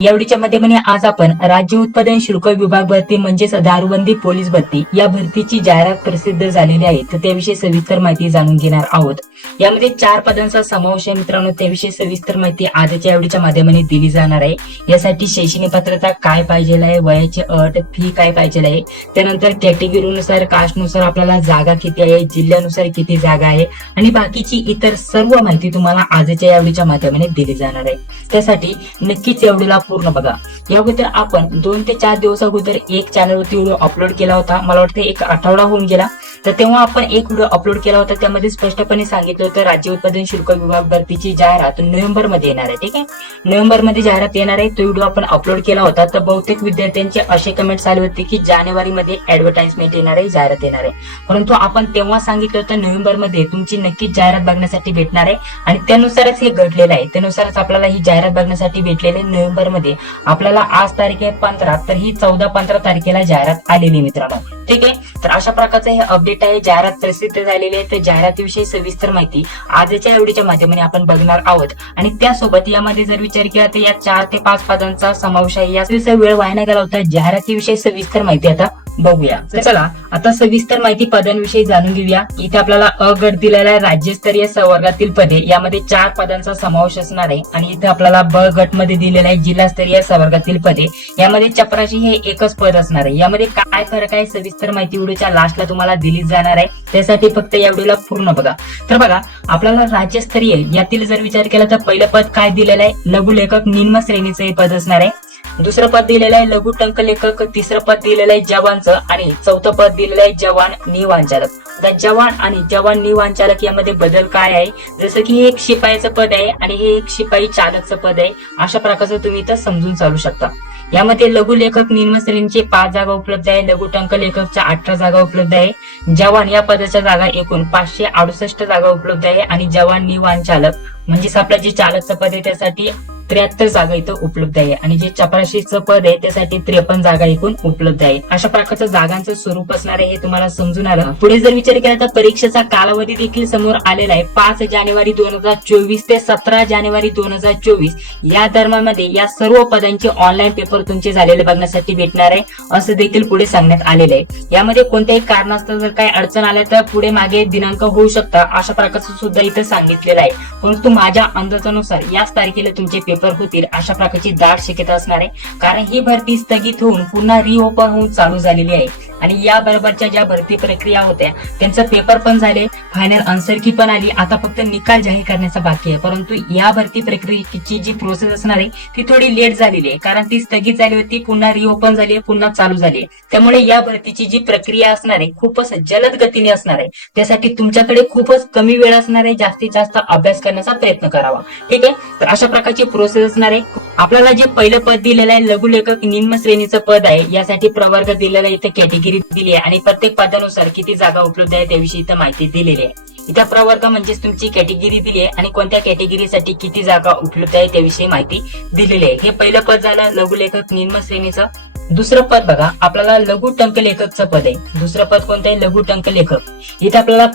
या व्हिडिओच्या माध्यमाने आज आपण राज्य उत्पादन शुल्क विभाग भरती म्हणजेच दारूबंदी पोलीस भरती या भरतीची जाहिरात प्रसिद्ध झालेली आहे, तर त्याविषयी सविस्तर माहिती जाणून घेणार आहोत। यामध्ये 4 पदांचा समावेश आहे मित्रांनो, त्याविषयी सविस्तर माहिती आजच्या व्हिडिओच्या माध्यमाने दिली जाणार आहे। यासाठी शैक्षणिक पात्रता काय पाहिजे आहे, वयाची अट, फी काय पाहिजे आहे, त्यानंतर कॅटेगरीनुसार कास्टनुसार आपल्याला जागा किती आहे, जिल्ह्यानुसार किती जागा आहे आणि बाकीची इतर सर्व माहिती तुम्हाला आजच्या या व्हिडिओच्या माध्यमाने दिली जाणार आहे। त्यासाठी नक्कीच या व्हिडिओला पूर्ण बघा। या अगोदर आपण 2 ते 4 दिवस अगोदर एक चॅनलवरती व्हिडिओ अपलोड केला होता, मला वाटतं एक आठवडा होऊन गेला। तर तेव्हा आपण एक व्हिडिओ अपलोड केला होता, त्यामध्ये स्पष्टपणे सांगितलं होतं राज्य उत्पादन शुल्क विभाग भरतीची जाहिरात नोव्हेंबर मध्ये येणार आहे। ठीक आहे, नोव्हेंबर मध्ये जाहिरात येणार आहे, तो व्हिडिओ आपण अपलोड केला होता। तर बहुतेक विद्यार्थ्यांचे असे कमेंट्स आले होते की जानेवारी मध्ये ऍडव्हर्टाइजमेंट येणार आहे, जाहिरात येणार आहे, परंतु आपण तेव्हा सांगितलं होतं नोव्हेंबर मध्ये तुमची नक्कीच जाहिरात बघण्यासाठी भेटणार आहे आणि त्यानुसारच हे घडलेलं आहे। त्यानुसारच आपल्याला ही जाहिरात बघण्यासाठी भेटलेली नोव्हेंबर मध्ये। आपल्याला आज तारीख आहे 15, तर ही 14-15 तारखेला जाहिरात आलेली मित्रांनो। ठीक आहे, तर अशा प्रकारचं हे अपडेट आहे, जाहिरात प्रसिद्ध झालेली आहे। तर जाहिरातीविषयी सविस्तर माहिती आजच्या व्हिडिओच्या माध्यमाने आपण बघणार आहोत आणि त्यासोबत यामध्ये जर विचार केला तर या 4 ते 5 पदांचा समावेश आहे। याचा वेळ वाया न गेला होता, जाहिरातीविषयी सविस्तर माहिती आता बघूया। चला आता सविस्तर माहिती पदांविषयी जाणून घेऊया। इथे आपल्याला अ गट दिलेला आहे, राज्यस्तरीय संवर्गातील पदे, यामध्ये 4 पदांचा समावेश असणार आहे आणि इथे आपल्याला ब गट मध्ये दिलेला आहे जिल्हास्तरीय संवर्गातील पदे, यामध्ये चपराशी हे एकच पद असणार आहे। यामध्ये काय फरक आहे सविस्तर माहिती व्हिडिओच्या लास्टला तुम्हाला दिली जाणार आहे, त्यासाठी फक्त या व्हिडिओला पूर्ण बघा। तर बघा, आपल्याला राज्यस्तरीय यातील जर विचार केला तर पहिलं पद काय दिलेलं आहे, लघुलेखक निम्न श्रेणीचं हे पद असणार आहे। दुसरं पद दिलेलं आहे लघु टंक लेखक, तिसरं पद दिलेलं आहे जवानचं आणि चौथं पद दिलेलं आहे जवान निवांचालक। जवान आणि जवान निवांचालक यामध्ये बदल काय आहे, जसं की हे एक शिपाईचं पद आहे आणि हे एक शिपाई चालकचं पद आहे, अशा प्रकारचं तुम्ही इथं समजून चालू शकता। यामध्ये लघु लेखक निम्न श्रेणीचे 5 जागा उपलब्ध आहे, लघु टंक लेखकच्या 18 जागा उपलब्ध आहे। जवान या पदाच्या जागा एकूण 568 जागा उपलब्ध आहे आणि जवान निवांचालक म्हणजेच आपलं जे चालकचं पद आहे त्यासाठी 73 जागा इथं उपलब्ध आहे आणि जे चपराशीचं पद आहे त्यासाठी 53 जागा एकूण उपलब्ध आहे। अशा प्रकारचं जागांचं स्वरूप असणार आहे, हे तुम्हाला समजून आलं। पुढे जर विचार केला तर परीक्षेचा कालावधी देखील समोर आलेला आहे, 5 जानेवारी 2024 ते 17 जानेवारी 2024 या दरम्यानमध्ये या सर्व पदांचे ऑनलाईन पेपर तुमचे झालेले बघण्यासाठी भेटणार आहे, असं देखील पुढे सांगण्यात आलेलं आहे। यामध्ये कोणत्याही कारणास्तव जर काही अडचण आल्या तर पुढे मागे दिनांक होऊ शकता, अशा प्रकारचं सुद्धा इथं सांगितलेलं आहे, परंतु माझ्या अंदाजानुसार याच तारखेला तुमचे पेपर होतील अशा प्रकारची दाट शक्यता असणार आहे, कारण ही भरती स्थगित होऊन पुन्हा रिओपन होऊन चालू झालेली आहे आणि या बरोबरच्या ज्या भरती प्रक्रिया होत्या त्यांचं पेपर पण झाले, फायनल आन्सर की पण आली, आता फक्त निकाल जाहीर करण्याचा बाकी आहे। परंतु या भरती प्रक्रियेची जी प्रोसेस असणार आहे ती थोडी लेट झालेली आहे, कारण ती स्थगित झाली होती, पुन्हा रिओपन झाली आहे, पुन्हा चालू झाली आहे। त्यामुळे या भरतीची जी प्रक्रिया असणार आहे खूपच जलद गतीने असणार आहे, त्यासाठी तुमच्याकडे खूपच कमी वेळ असणार आहे, जास्तीत जास्त अभ्यास करण्याचा प्रयत्न करावा। ठीक आहे, तर अशा प्रकारची प्रोसेस असणार आहे। आपल्याला जे पहिलं पद दिलेलं आहे लघुलेखक निम्न श्रेणीचं पद आहे, यासाठी प्रवर्ग दिलेला आहे, इथे कॅटेगरी दिली आहे आणि प्रत्येक पदानुसार किती जागा उपलब्ध आहे त्याविषयी इथं माहिती दिलेली आहे। इथं प्रवर्ग म्हणजेच तुमची कॅटेगरी दिली आहे आणि कोणत्या कॅटेगरीसाठी किती जागा उपलब्ध आहे त्याविषयी माहिती दिलेली आहे। हे पहिलं पद झालं लघुलेखक निम्न श्रेणीचं। दुसरं पद बघा, आपल्याला लघु टंक लेखकचं पद आहे। दुसरं पद कोणतं आहे, लघु टंक लेखक। इथे आपल्याला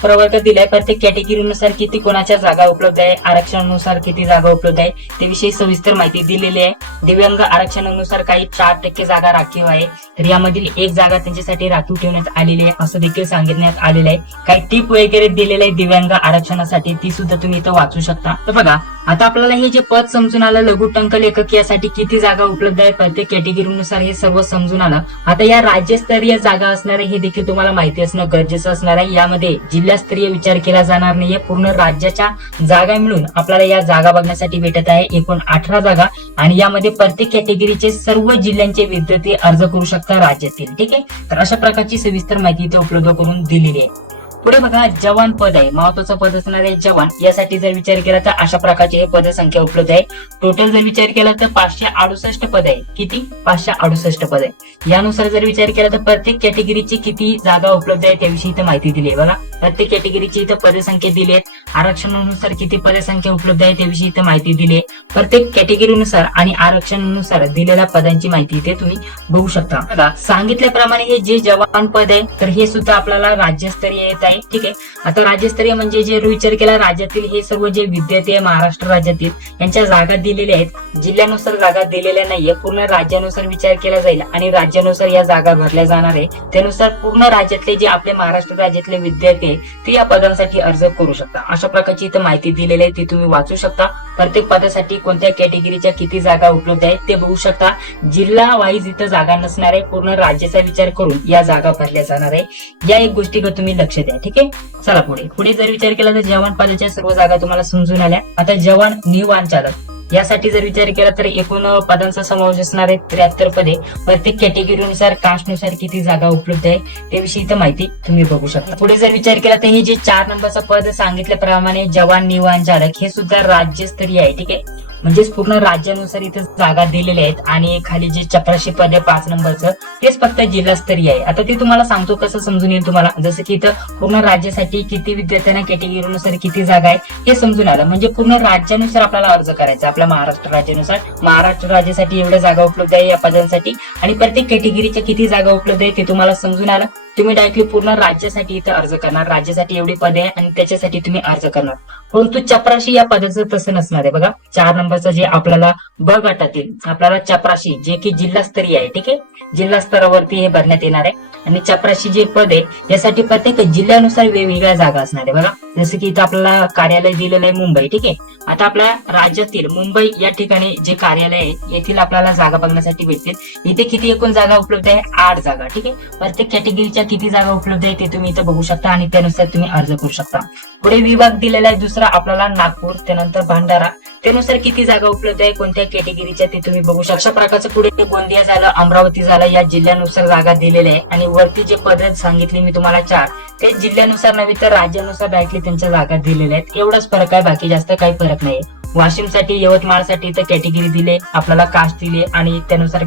प्रवर्ग दिलाय, प्रत्येक कॅटेगरीनुसार किती कोणाच्या जागा उपलब्ध आहे, आरक्षणानुसार किती जागा उपलब्ध आहे त्याविषयी सविस्तर माहिती दिलेली आहे। दिव्यांग आरक्षणानुसार काही 4% जागा राखीव आहे, तर यामधील 1 जागा त्यांच्यासाठी राखीव ठेवण्यात आलेली आहे असं देखील सांगण्यात आलेलं आहे। काही टिप वगैरे दिलेले आहे दिव्यांग आरक्षणासाठी, ती सुद्धा तुम्ही इथं वाचू शकता। तर बघा, आता आपल्याला हे जे पद समजून आलं लघु टंक लेखक यासाठी किती जागा उपलब्ध आहे प्रत्येक कॅटेगरीनुसार, हे सर्व समजून आलं। आता या राज्यस्तरीय जागा असणार आहे हे देखील तुम्हाला माहिती असणं गरजेचं असणार आहे। यामध्ये जिल्हास्तरीय विचार केला जाणार नाहीये, पूर्ण राज्याच्या जागा मिळून आपल्याला या जागा बघण्यासाठी भेटत आहे एकूण 18 जागा आणि यामध्ये प्रत्येक कॅटेगरीचे सर्व जिल्ह्यांचे विद्यार्थी अर्ज करू शकतात राज्यातील। ठीक आहे, तर अशा प्रकारची सविस्तर माहिती इथे उपलब्ध करून दिलेली आहे। पुढे बघा, जवान पद आहे, महत्वाचं पद असणार आहे जवान। यासाठी जर विचार केला तर अशा प्रकारची हे पदसंख्या उपलब्ध आहे। टोटल जर विचार केला तर 568 पद आहे। किती, 568 पद आहे। यानुसार जर विचार केला तर प्रत्येक कॅटेगरीची किती जागा उपलब्ध आहे त्याविषयी इथं माहिती दिली आहे बघा। प्रत्येक कॅटेगरीची इथं पदसंख्या दिली आहे, आरक्षणानुसार किती पदसंख्या उपलब्ध आहे त्याविषयी इथं माहिती दिली आहे। प्रत्येक कॅटेगरीनुसार आणि आरक्षणानुसार दिलेल्या पदांची माहिती इथे तुम्ही बघू शकता। बघा, सांगितल्याप्रमाणे हे जे जवान पद आहे तर हे सुद्धा आपल्याला राज्यस्तरीय येत आहे आहे. ठीक आहे, आता राज्यस्तरीय म्हणजे जे विचार केला राज्यातील हे सर्व जे विद्यार्थी आहे महाराष्ट्र राज्यातील यांच्या जागा दिलेल्या आहेत, जिल्ह्यानुसार जागा दिलेल्या नाहीये, पूर्ण राज्यानुसार विचार केला जाईल आणि राज्यानुसार या जागा भरल्या जाणार आहे. त्यानुसार पूर्ण राज्यातले जे आपले महाराष्ट्र राज्यातले विद्यार्थी आहे ते या पदांसाठी अर्ज करू शकता. अशा प्रकारची इथं माहिती दिलेली आहे, ती तुम्ही वाचू शकता. प्रत्येक पदासाठी कोणत्या कॅटेगरीच्या किती जागा उपलब्ध आहेत ते बघू शकता. जिल्हा वाईज इथं जागा नसणार आहे, पूर्ण राज्याचा विचार करून या जागा भरल्या जाणार आहे. या एक गोष्टीकडे तुम्ही लक्ष द्या. ठीक आहे, चला पुढे जर विचार केला तर जवान पदाच्या सर्व जागा तुम्हाला समजून आल्या. आता जवान निवाण चालक यासाठी जर विचार केला तर एकूण पदांचा समावेश असणार आहे 73 पदे. प्रत्येक कॅटेगरीनुसार कास्टनुसार किती जागा उपलब्ध आहे त्याविषयी इथं माहिती तुम्ही बघू शकता. पुढे जर विचार केला तर हे जे 4 नंबरचं पद सांगितल्याप्रमाणे जवान निवाण चालक हे सुद्धा राज्यस्तरीय आहे. ठीक आहे, म्हणजेच पूर्ण राज्यानुसार इथे जागा दिलेल्या आहेत आणि खाली जे 84 पद आहे 5 नंबरचं तेच फक्त जिल्हास्तरीय आहे. आता ते तुम्हाला सांगतो कसं समजून येईल तुम्हाला. जसं की इथं पूर्ण राज्यासाठी किती विद्यार्थ्यांना कॅटेगरीनुसार किती जागा आहे हे समजून आलं. म्हणजे पूर्ण राज्यानुसार आपल्याला अर्ज करायचा. आपल्या महाराष्ट्र राज्यानुसार महाराष्ट्र राज्यासाठी एवढ्या जागा उपलब्ध आहे या पदांसाठी आणि प्रत्येक कॅटेगरीच्या किती जागा उपलब्ध आहे ते तुम्हाला समजून आलं. तुम्ही डायरेक्टली पूर्ण राज्यासाठी इथं अर्ज करणार. राज्यासाठी एवढी पदे आहे आणि त्याच्यासाठी तुम्ही अर्ज करणार. परंतु 84 या पदाचं तसं नसणार आहे. बघा 4 नंबरचं जे आपल्याला ब गटातील आपल्याला 84 जे की जिल्हास्तरीय आहे. ठीक आहे, जिल्हा स्तरावरती हे भरण्यात येणार आहे आणि 84 जे पद आहे यासाठी प्रत्येक जिल्ह्यानुसार वेगवेगळ्या जागा असणार आहे. बघा जसं की इथं आपल्याला कार्यालय दिलेलं आहे मुंबई. ठीक आहे, आता आपल्या राज्यातील मुंबई या ठिकाणी जे कार्यालय आहे येथील आपल्याला जागा बघण्यासाठी भेटतील. इथे किती एकूण जागा उपलब्ध आहे 8 जागा. ठीक आहे, प्रत्येक कॅटेगरीच्या किती जागा उपलब्ध आहे ते तुम्ही इथं बघू शकता आणि त्यानुसार तुम्ही अर्ज करू शकता. पुढे विभाग दिलेला आहे दुसरा आपल्याला नागपूर, त्यानंतर भंडारा, त्यानुसार किती जागा उपलब्ध आहे कोणत्या कॅटेगरीच्या ते तुम्ही बघू शकता. अशा प्रकारचं पुढे गोंदिया झालं, अमरावती झालं, या जिल्ह्यानुसार जागा दिलेल्या आहे आणि वरती जे पद सांगितले मी तुम्हाला 4 ते जिल्ह्यानुसार नव्हे तर राज्यानुसार डायरेक्टली त्यांच्या जागा दिलेल्या आहेत. एवढाच फरक आहे, बाकी जास्त काही फरक नाही. वाशिमसाठी यवतमाळसाठी इथं कॅटेगरी दिले, आपल्याला कास्ट दिले आणि त्यानुसार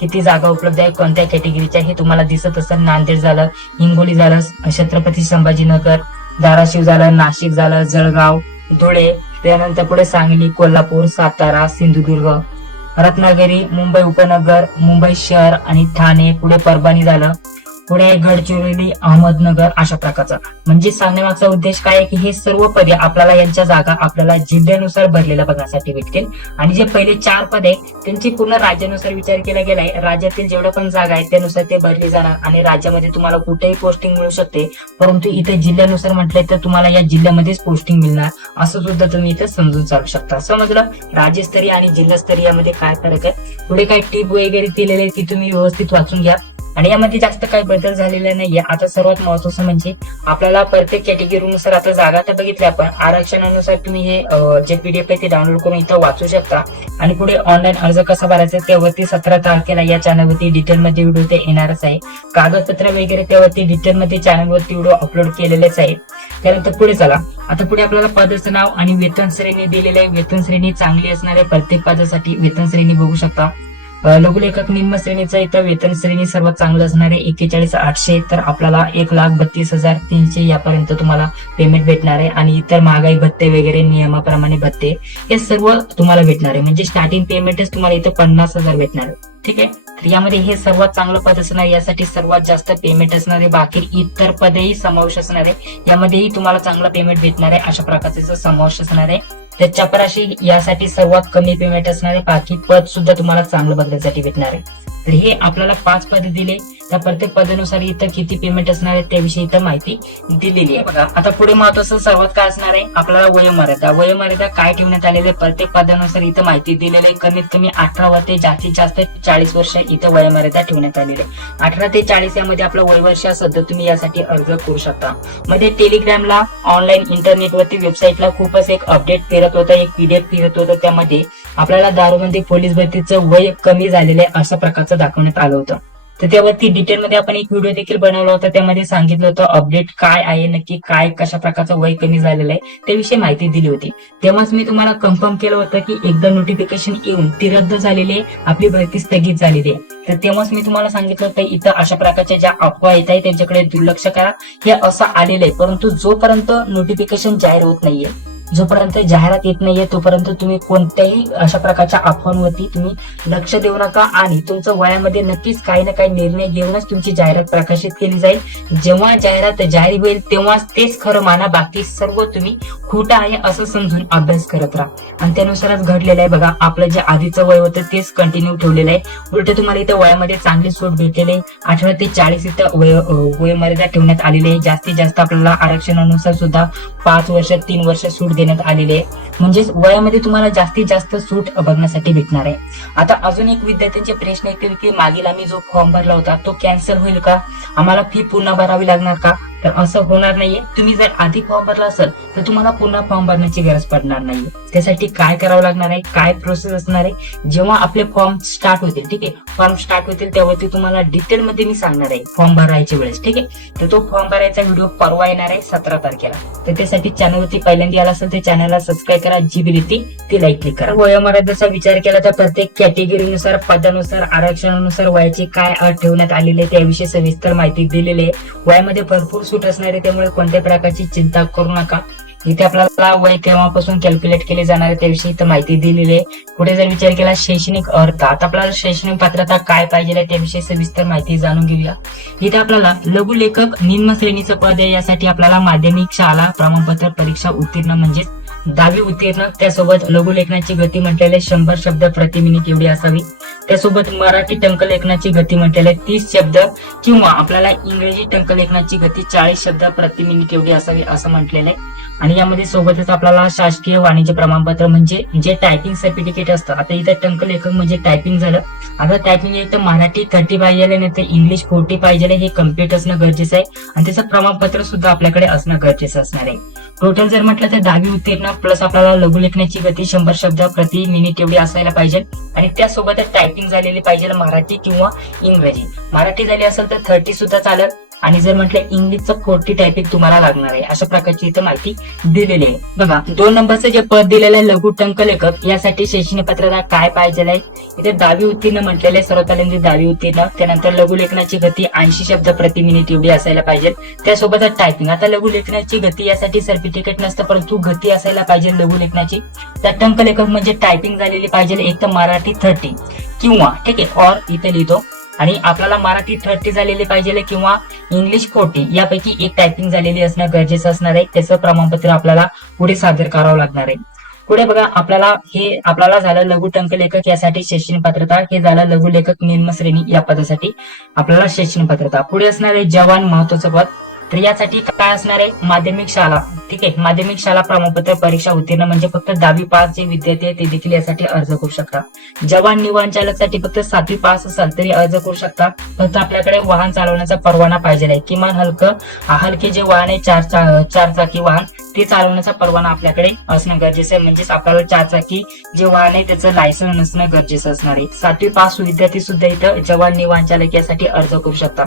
किती जागा उपलब्ध आहे कोणत्या कॅटेगरीच्या हे तुम्हाला दिसत असेल. नांदेड झालं, हिंगोली झालं, छत्रपती संभाजीनगर, धाराशिव झालं, नाशिक झालं, जळगाव, धुळे, त्यानंतर पुढे सांगली, कोल्हापूर, सातारा, सिंधुदुर्ग, रत्नागिरी, मुंबई उपनगर, मुंबई शहर आणि ठाणे, पुढे परभणी झालं, पुढे गडचिरोली, अहमदनगर. अशा प्रकारचा म्हणजे सांगण्यामागचा उद्देश काय आहे की हे सर्व पदे आपल्याला यांच्या जागा आपल्याला जिल्ह्यानुसार भरलेल्या बघण्यासाठी भेटतील आणि जे पहिले 4 पद आहे त्यांची पूर्ण राज्यानुसार विचार केला गेलाय. राज्यातील जेवढ्या पण जागा आहेत त्यानुसार ते भरली जाणार आणि राज्यामध्ये तुम्हाला कुठेही पोस्टिंग मिळू शकते, परंतु इथे जिल्ह्यानुसार म्हटलंय तर तुम्हाला या जिल्ह्यामध्येच पोस्टिंग मिळणार असं सुद्धा तुम्ही इथे समजून चालू शकता. समजलं राज्यस्तरीय आणि जिल्हास्तरीय यामध्ये काय फरक आहे. पुढे काही टिप वगैरे दिलेले ती तुम्ही व्यवस्थित वाचून घ्या आणि यामध्ये जास्त काही बदल झालेला नाहीये. आता सर्वात महत्वाचं म्हणजे आपल्याला प्रत्येक कॅटेगरीनुसार आता जागा तर बघितल्या आपण, आरक्षणानुसार तुम्ही हे जे पीडीएफ आहे ते डाउनलोड करून इथं वाचू शकता आणि पुढे ऑनलाईन अर्ज कसा भरायचा त्यावरती 17 तारखेला या चॅनलवरती डिटेलमध्ये व्हिडिओ ते येणारच आहे. कागदपत्र वगैरे त्यावरती डिटेलमध्ये चॅनलवरती व्हिडिओ अपलोड केलेलेच आहे. त्यानंतर पुढे चला, आता पुढे आपल्याला पदाचं नाव आणि वेतन श्रेणी दिलेली आहे. वेतन श्रेणी चांगली असणार आहे. प्रत्येक पदासाठी वेतन श्रेणी बघू शकता. लघुलेखक निम्न श्रेणीचं इथं वेतन श्रेणी सर्वात चांगलं असणार आहे 41,800, तर आपल्याला 1,32,300 यापर्यंत तुम्हाला पेमेंट भेटणार आहे आणि इतर महागाई भत्ते वगैरे नियमाप्रमाणे भत्ते हे सर्व तुम्हाला भेटणार आहे. म्हणजे स्टार्टिंग पेमेंटच तुम्हाला इथं 50,000 भेटणार आहे. ठीक आहे, तर यामध्ये हे सर्वात चांगलं पद असणार, यासाठी सर्वात जास्त पेमेंट असणार आहे. बाकी इतर पदेही समावेश असणार आहे, यामध्येही तुम्हाला चांगला पेमेंट भेटणार आहे. अशा प्रकारचा समावेश असणार आहे. तर 84 यासाठी सर्वात कमी पेमेंट असणार आहे. बाकी पद सुद्धा तुम्हाला चांगलं बघण्यासाठी भेटणार आहे. तर हे आपल्याला 5 पद दिले, त्या प्रत्येक पदानुसार इथं किती पेमेंट असणार आहे त्याविषयी इथं माहिती दिलेली आहे. बघा आता पुढे महत्वाचं सर्वात काय असणार आहे आपल्याला वयोमर्यादा काय ठेवण्यात आलेले आहे. प्रत्येक पदानुसार इथं माहिती दिलेली आहे. कमीत कमी 18 वर ते जास्तीत जास्त 40 वर्ष इथं वयोमर्यादा ठेवण्यात आलेली आहे. 18 ते 40 यामध्ये आपलं वयवर्ष असेल तर तुम्ही यासाठी अर्ज करू शकता. मध्ये टेलिग्रामला ऑनलाईन इंटरनेटवरती वेबसाईटला खूपच एक अपडेट फिरत होतं, एक पीडीएफ फिरत होतं. त्यामध्ये आपल्याला दारूबंदी पोलीस भरतीचं वय कमी झालेलं आहे अशा प्रकारचं दाखवण्यात आलं होतं. तर त्यावरती डिटेलमध्ये आपण एक व्हिडिओ देखील बनवला होता. त्यामध्ये सांगितलं होतं अपडेट काय आहे, नक्की काय कशा प्रकारचं वय कमी झालेलं आहे त्याविषयी माहिती दिली होती. तेव्हाच मी तुम्हाला कन्फर्म केलं होतं की एकदा नोटिफिकेशन येऊन ती रद्द झालेली आहे, आपली भरती स्थगित झालेली आहे. तर तेव्हाच मी तुम्हाला सांगितलं होतं इथं अशा प्रकारच्या ज्या अफवा येत आहे त्यांच्याकडे दुर्लक्ष करा, हे असं आलेलं आहे. परंतु जोपर्यंत नोटिफिकेशन जाहीर होत नाहीये जोपर्यंत जाहिरात येत नाहीये तोपर्यंत तुम्ही कोणत्याही अशा प्रकारच्या अफवांवरती तुम्ही लक्ष देऊ नका आणि तुमचं वयामध्ये नक्कीच काही ना काही निर्णय घेऊनच तुमची जाहिरात प्रकाशित केली जाईल. जेव्हा जाहिरात जाहीर होईल तेव्हाच तेच खरं माना, बाकी सर्व तुम्ही खोटं आहे असं समजून अभ्यास करत राहा. आणि त्यानुसारच घडलेलं आहे बघा. आपलं जे आधीचं वय होतं तेच कंटिन्यू ठेवलेलं आहे. उलट तुम्हाला इथं वयामध्ये चांगली सूट भेटलेली आहे. 18 ते 40 इथं वयोमर्यादा ठेवण्यात आलेली आहे. जास्तीत जास्त आपल्याला आरक्षणानुसार सुद्धा 5 वर्ष 3 वर्ष सूट देण्यात आलेली आहे. म्हणजेच वयामध्ये तुम्हाला जास्तीत जास्त सूट बघण्यासाठी भेटणार आहे. आता अजून एक विद्यार्थ्यांचे प्रश्न येतील की मागील आम्ही जो फॉर्म भरला होता तो कॅन्सल होईल का, आम्हाला फी पुन्हा भरावी लागणार का? तर असं होणार नाहीये. तुम्ही जर आधी फॉर्म भरला असेल तर तुम्हाला पुन्हा फॉर्म भरण्याची गरज पडणार नाहीये. त्यासाठी काय करावं लागणार आहे, काय प्रोसेस असणार आहे, जेव्हा आपले फॉर्म स्टार्ट होतील, ठीक आहे, फॉर्म स्टार्ट होतील त्यावरती तुम्हाला डिटेल मध्ये मी सांगणार आहे फॉर्म भरायच्या वेळेस, ठीक आहे. तर तो फॉर्म भरायचा व्हिडिओ परवा येणार आहे 17 तारखेला. तर त्यासाठी चॅनलवरती पहिल्यांदा आला असेल तर चॅनलला सबस्क्राईब करा, जी बी ती लाईक क्लिक करा. वयोमर्यादेचा विचार केला तर प्रत्येक कॅटेगरीनुसार, पदानुसार, आरक्षणानुसार वयाची काय अट ठेवण्यात आलेली आहे त्याविषयी सविस्तर माहिती दिलेली आहे. वयामध्ये भरपूर सूट असणार आहे त्यामुळे कोणत्या प्रकारची चिंता करू नका. इथे आपल्याला वय केव्हापासून कॅल्क्युलेट केले जाणार आहे त्याविषयी इथं माहिती दिलेली आहे. पुढे जर विचार केला शैक्षणिक अर्हता, आता आपल्याला शैक्षणिक पात्रता काय पाहिजे त्याविषयी सविस्तर माहिती जाणून घेऊया. इथे आपल्याला लघुलेखक निम्न श्रेणीचं पद आहे. यासाठी आपल्याला माध्यमिक शाळा प्रमाणपत्र परीक्षा उत्तीर्ण म्हणजेच 10वी उत्तीर्ण, त्यासोबत लघुलेखनाची गती म्हटलेले 100 शब्द प्रति मिनिट एवढी असावी. त्यासोबत मराठी टंकलेखनाची गती म्हटलेले 30 शब्द किंवा आपल्याला इंग्रजी टंकलेखनाची गती 40 शब्द प्रति मिनिट एवढी असावी असं म्हटलेलं आहे. आणि यामध्ये सोबतच आपल्याला शासकीय वाणिज्य प्रमाणपत्र म्हणजे जे टायपिंग सर्टिफिकेट असतं. आता इथं टंकलेखक म्हणजे टायपिंग झालं. आता टायपिंग एक तर मराठी 30 पाहिजे, नाही तर इंग्लिश 40 पाहिजे, हे कम्प्लीट असणं गरजेचं आहे. आणि त्याचं प्रमाणपत्र सुद्धा आपल्याकडे असणं गरजेचं असणार आहे. टोटल जर म्हटलं तर 10वी उत्तीर्ण प्लस आपल्याला लघुलेखनाची गती 100 शब्द प्रति मिनिट एवढी असायला पाहिजे. आणि त्यासोबत टायपिंग झालेली पाहिजे मराठी किंवा इंग्रजी. मराठी झाली असेल तर 30 सुद्धा चालेल. आणि जर म्हटलं इंग्लिशचं 40 टायपिंग तुम्हाला लागणार आहे. अशा प्रकारची इथं माहिती दिलेली आहे. बघा 2 नंबरचं जे पद दिलेलं आहे लघु टंकलेखक, यासाठी शैक्षणिक पात्रता काय पाहिजे आहे. इथे 10वी उत्तीर्ण म्हटलेलं आहे. सर्वात पहिल्यांदा 10वी उत्तीर्ण, त्यानंतर लघुलेखनाची गती 80 शब्द प्रति मिनिट एवढी असायला पाहिजे. त्यासोबतच टायपिंग. आता लघुलेखनाची गती यासाठी सर्टिफिकेट नसतं परंतु गती असायला पाहिजे लघुलेखनाची. तर टंकलेखक म्हणजे टायपिंग झालेली पाहिजे एक तर मराठी 30 किंवा, ठीक आहे, और इथे लिहितो. आणि आपल्याला मराठी 30 झालेली पाहिजे किंवा इंग्लिश 40 यापैकी एक टायपिंग झालेली असणं गरजेचं असणार आहे. त्याचं प्रमाणपत्र आपल्याला पुढे सादर करावं लागणार आहे. पुढे बघा आपल्याला झालं लघु टंकलेखक यासाठी शैक्षणिक पात्रता, हे झालं लघुलेखक निम्न श्रेणी या पदासाठी आपल्याला शैक्षणिक पात्रता. पुढे असणार आहे जवान महत्वाचं पद. तर यासाठी काय असणार आहे माध्यमिक शाळा, ठीक आहे, माध्यमिक शाळा प्रमाणपत्र परीक्षा उत्तीर्ण म्हणजे फक्त 10वी पास जे विद्यार्थी आहेत ते देखील यासाठी अर्ज करू शकतात. जवान निवाहन चालकासाठी फक्त 7वी पास असेल तरी अर्ज करू शकतात. फक्त आपल्याकडे वाहन चालवण्याचा परवाना पाहिजे आहे. किमान हलके जे वाहन आहे 4 चाकी वाहन ते चालवण्याचा परवाना आपल्याकडे असणं गरजेचं आहे. म्हणजेच आपल्याला 4 चाकी जे वाहन आहे त्याचं लायसन्स नसणं गरजेचं असणार आहे. 7वी पास विद्यार्थी सुद्धा इथं जवान निवाहन चालक यासाठी अर्ज करू शकतात.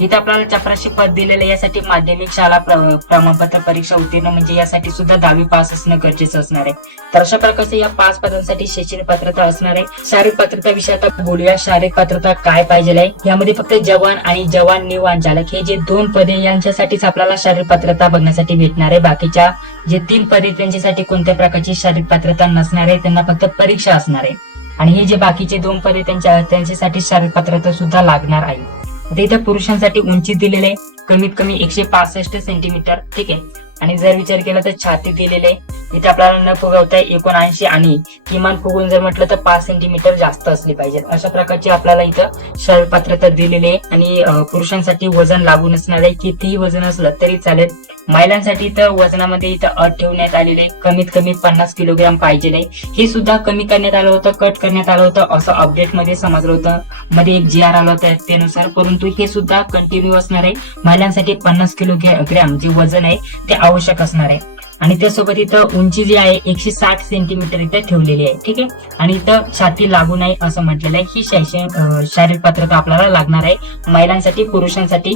इथं आपल्याला चपराशी पद दिलेलं यासाठी माध्यमिक शाळा प्रमाणपत्र परीक्षा उत्तीर्ण म्हणजे यासाठी सुद्धा 10वी पास असणं गरजेचं असणार आहे. तर अशा प्रकारचे या 5 पदांसाठी शैक्षणिक पात्रता असणार आहे. शारीरिक पात्रता विषय आता बोलूया. शारीरिक पात्रता काय पाहिजे आहे, यामध्ये फक्त जवान आणि जवान निवाहन चालक हे जे 2 पदे यांच्यासाठीच आपल्याला शारीरिक पात्रता बघण्यासाठी भेटणार आहे. बाकीच्या जे 3 पदे त्यांच्यासाठी कोणत्या प्रकारची शारीरिक पात्रता नसणार आहे, त्यांना फक्त परीक्षा असणार आहे. आणि हे जे बाकीचे 2 पदे त्यांच्यासाठी शारीरिक पात्रता सुद्धा लागणार आहे. आता इथे पुरुषांसाठी उंची दिलेली आहे कमीत कमी 165 सेंटीमीटर, ठीक आहे. आणि जर विचार केला तर छाती दिलेली आहे. इथे आपल्याला न फुगवता 79 आणि किमान फुगून जर म्हटलं तर 5 सेंटीमीटर जास्त असली पाहिजे. अशा प्रकारची आपल्याला इथं शारीरिक पात्रता दिलेली आहे. आणि पुरुषांसाठी वजन लागू नसणार आहे, कितीही वजन असलं तरी चालेल. महिलांसाठी इथं वजनामध्ये इथं अट ठेवण्यात आलेली आहे कमीत कमी 50 किलोग्राम पाहिजे आहे. हे सुद्धा कमी करण्यात आलं होतं, कट करण्यात आलं होतं असं अपडेट मध्ये समजलं होतं. मध्ये एक GR आला होता त्यानुसार, परंतु हे सुद्धा कंटिन्यू असणार आहे. महिलांसाठी 50 किलोग्राम जे वजन आहे ते आवश्यक असणार आहे. आणि त्यासोबत इथं उंची जी आहे 160 सेंटीमीटर इथे ठेवलेली आहे, ठीक आहे. आणि इथं छाती लागू नये असं म्हटलेलं आहे. ही शारीरिक पात्रता आपल्याला लागणार आहे महिलांसाठी. पुरुषांसाठी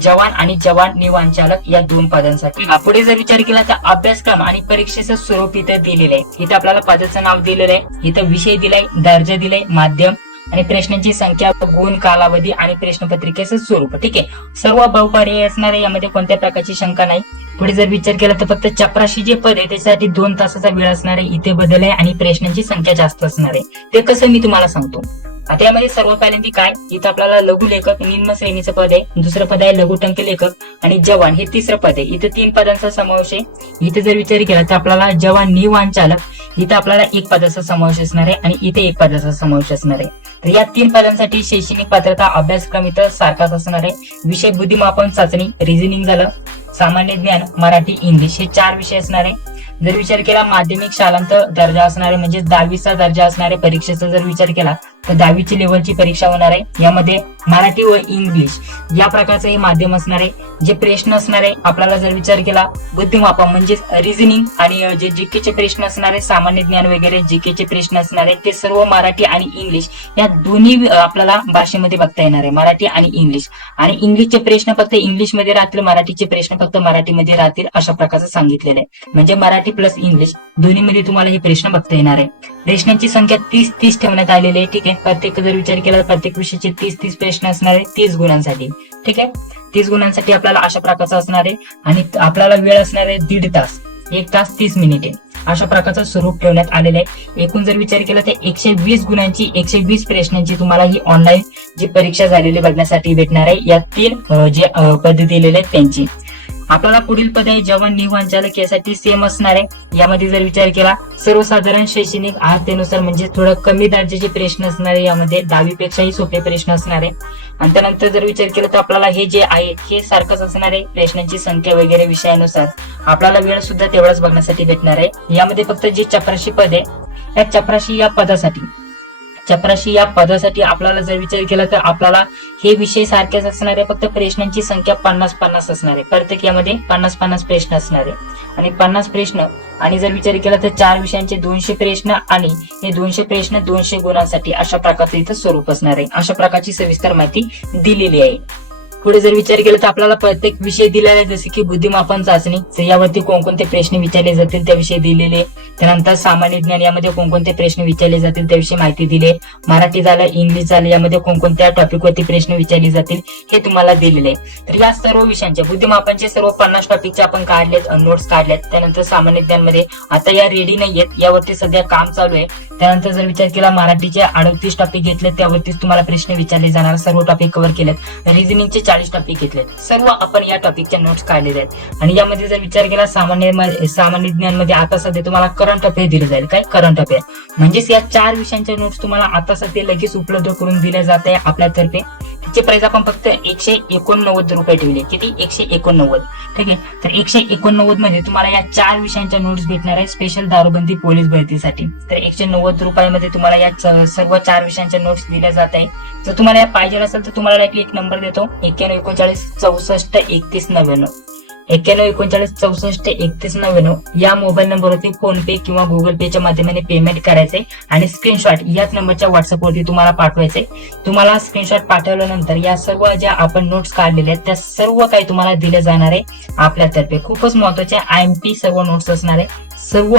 जवान आणि जवान निवाहन चालक या 2 पदांसाठी. पुढे जर विचार केला तर अभ्यासक्रम आणि परीक्षेचं स्वरूप इथं दिलेलं आहे. इथं आपल्याला पदाचं नाव दिलेलं आहे, इथं विषय दिलाय, दर्जा दिलाय, माध्यम आणि प्रश्नांची संख्या, गुण, कालावधी आणि प्रश्नपत्रिकेचं स्वरूप, ठीक आहे. सर्व बहुपर्यायी असणार आहे, यामध्ये कोणत्या प्रकारची शंका नाही. पुढे जर विचार केला तर फक्त चपराशी जे पद आहे त्याच्यासाठी 2 तासाचा वेळ असणार आहे, इथे बदल आहे आणि प्रश्नांची संख्या जास्त असणार आहे. ते कसं मी तुम्हाला सांगतो. आता यामध्ये सर्व पहिल्यांदा काय, इथं आपल्याला लघु लेखक निम्न श्रेणीचं पद आहे, दुसरं पद आहे लघुटंक लेखक आणि जवान हे तिसरं पद आहे. इथे 3 पदांचा समावेश आहे. इथे जर विचार केला तर आपल्याला जवान निवान चालक इथं आपल्याला 1 पदाचा समावेश असणार आहे आणि इथे 1 पदाचा समावेश असणार आहे. तर या 3 पदांसाठी शैक्षणिक पात्रता अभ्यासक्रम इथं सारखाच असणार आहे. विषय बुद्धिमापन चाचणी, रिझनिंग झालं, सामान्य ज्ञान, मराठी, इंग्लिश हे 4 विषय असणार आहे. जर विचार केला माध्यमिक शालांत दर्जा असणार आहे, म्हणजे 10वीचा दर्जा असणार आहे. परीक्षेचा जर विचार केला तर 10वीची लेवलची परीक्षा होणार आहे. यामध्ये मराठी व इंग्लिश या प्रकारचं हे माध्यम असणार आहे. जे प्रश्न असणार आहे आपल्याला जर विचार केला बुद्धिमापन म्हणजे रिझनिंग आणि जे जीकेचे प्रश्न असणार आहे, सामान्य ज्ञान वगैरे जीकेचे प्रश्न असणार आहे, ते सर्व मराठी आणि इंग्लिश या दोन्ही आपल्याला भाषेमध्ये बघता येणार आहे, मराठी आणि इंग्लिश. आणि इंग्लिशचे प्रश्न फक्त इंग्लिशमध्ये राहतील, मराठीचे प्रश्न फक्त मराठीमध्ये राहतील, अशा प्रकारचं सांगितलेलं आहे. म्हणजे मराठी प्लस इंग्लिश दोन्हीमध्ये तुम्हाला हे प्रश्न बघता येणार आहे. प्रश्नांची संख्या 30 ठेवण्यात आलेली आहे. ठीक आहे, प्रत्येक जर विचार केला तर प्रत्येक विषयाचे 30 प्रश्न असणार आहे 30 गुणांसाठी. ठीक आहे, 30 गुणांसाठी आपल्याला अशा प्रकारचं असणार आहे आणि आपल्याला वेळ असणार आहे 1.5 तास, 1 तास 30 मिनिटे अशा प्रकारचं स्वरूप ठेवण्यात आलेलं आहे. एकूण जर विचार केला तर 120 गुणांची 120 प्रश्नांची तुम्हाला ही ऑनलाईन जी परीक्षा झालेली बघण्यासाठी भेटणार आहे. या 3 जे पद दिलेले आहेत त्यांची. आपल्याला पुढील पद आहे जवान निवान चालक, यासाठी सेम असणार आहे. यामध्ये जर विचार केला सर्वसाधारण शैक्षणिक अर्हतेनुसार म्हणजे थोडं कमी दर्जाचे प्रश्न असणार आहे. यामध्ये 10वी पेक्षाही सोपे प्रश्न असणार आहे. आणि त्यानंतर जर विचार केला तर आपल्याला हे जे आहे हे सारखंच असणार आहे. प्रश्नांची संख्या वगैरे विषयानुसार आपल्याला वेळ सुद्धा तेवढाच बघण्यासाठी भेटणार आहे. यामध्ये फक्त जे चपराशी पद आहे या चपराशी या पदासाठी आपल्याला जर विचार केला तर आपल्याला हे विषय सारखेच असणार आहे, फक्त प्रश्नांची संख्या 50 असणार आहे. प्रत्येक यामध्ये 50 प्रश्न असणार आहे आणि 50 प्रश्न आणि जर विचार केला तर 4 विषयांचे 200 प्रश्न आणि हे 200 प्रश्न 200 गुणांसाठी अशा प्रकारचं इथं स्वरूप असणार आहे. अशा प्रकारची सविस्तर माहिती दिलेली आहे. पुढे जर विचार केला तर आपल्याला प्रत्येक विषय दिलेला आहे, जसे की बुद्धिमापन चाचणी यावरती कोणकोणते प्रश्न विचारले जातील त्याविषयी दिलेले. त्यानंतर सामान्य ज्ञान यामध्ये कोणकोणते प्रश्न विचारले जातील त्याविषयी माहिती दिली. मराठी झालं, इंग्लिश झालं, यामध्ये कोणकोणत्या टॉपिकवरती प्रश्न विचारले जातील हे तुम्हाला दिलेले आहे. तर या सर्व विषयांचे बुद्धिमापनचे सर्व 50 टॉपिकचे आपण काढलेत, नोट्स काढलेत. त्यानंतर सामान्य ज्ञान मध्ये आता या रेडी नाही आहेत, यावरती सध्या काम चालू आहे. त्यानंतर जर विचार केला मराठीचे 38 टॉपिक घेतलेत, त्यावरतीच तुम्हाला प्रश्न विचारले जाणार, सर्व टॉपिक कव्हर केलेत. रिझनिंगचे 40 टॉपिक घेतलेत, सर्व आपण या टॉपिकच्या नोट्स काढलेले आहेत. आणि यामध्ये जर विचार केला सामान्य ज्ञान मध्ये आता सध्या तुम्हाला करंट अफेअर दिले जाईल. काय करंट अफेअर म्हणजेच या 4 विषयांच्या नोट्स तुम्हाला आता सध्या लगेच उपलब्ध करून दिल्या जात आहे आपल्यातर्फे. त्याची प्राइस आपण फक्त 189 रुपये ठेवले. किती? 189. ठीक आहे, तर 189 मध्ये तुम्हाला या 4 विषयांच्या नोट्स भेटणार आहे स्पेशल दारूबंदी पोलीस भरतीसाठी. तर 190 रुपयामध्ये तुम्हाला या सर्व 4 विषयांच्या नोट्स दिल्या जात आहे. जर तुम्हाला या पाहिजे असेल तर तुम्हाला एक नंबर देतो 91 39 64 31 99. 91 39 64 31 99 या मोबाईल नंबरवरती फोन पे किंवा गुगल पेच्या माध्यमाने पेमेंट करायचे आणि स्क्रीनशॉट याच नंबरच्या व्हॉट्सअपवरती तुम्हाला पाठवायचे. तुम्हाला स्क्रीनशॉट पाठवल्यानंतर या सर्व ज्या आपण नोट्स काढलेल्या आहेत त्या सर्व काही तुम्हाला दिले जाणार आहे आपल्यातर्फे. खूपच महत्वाचे IMP सर्व नोट्स असणार आहे. सर्व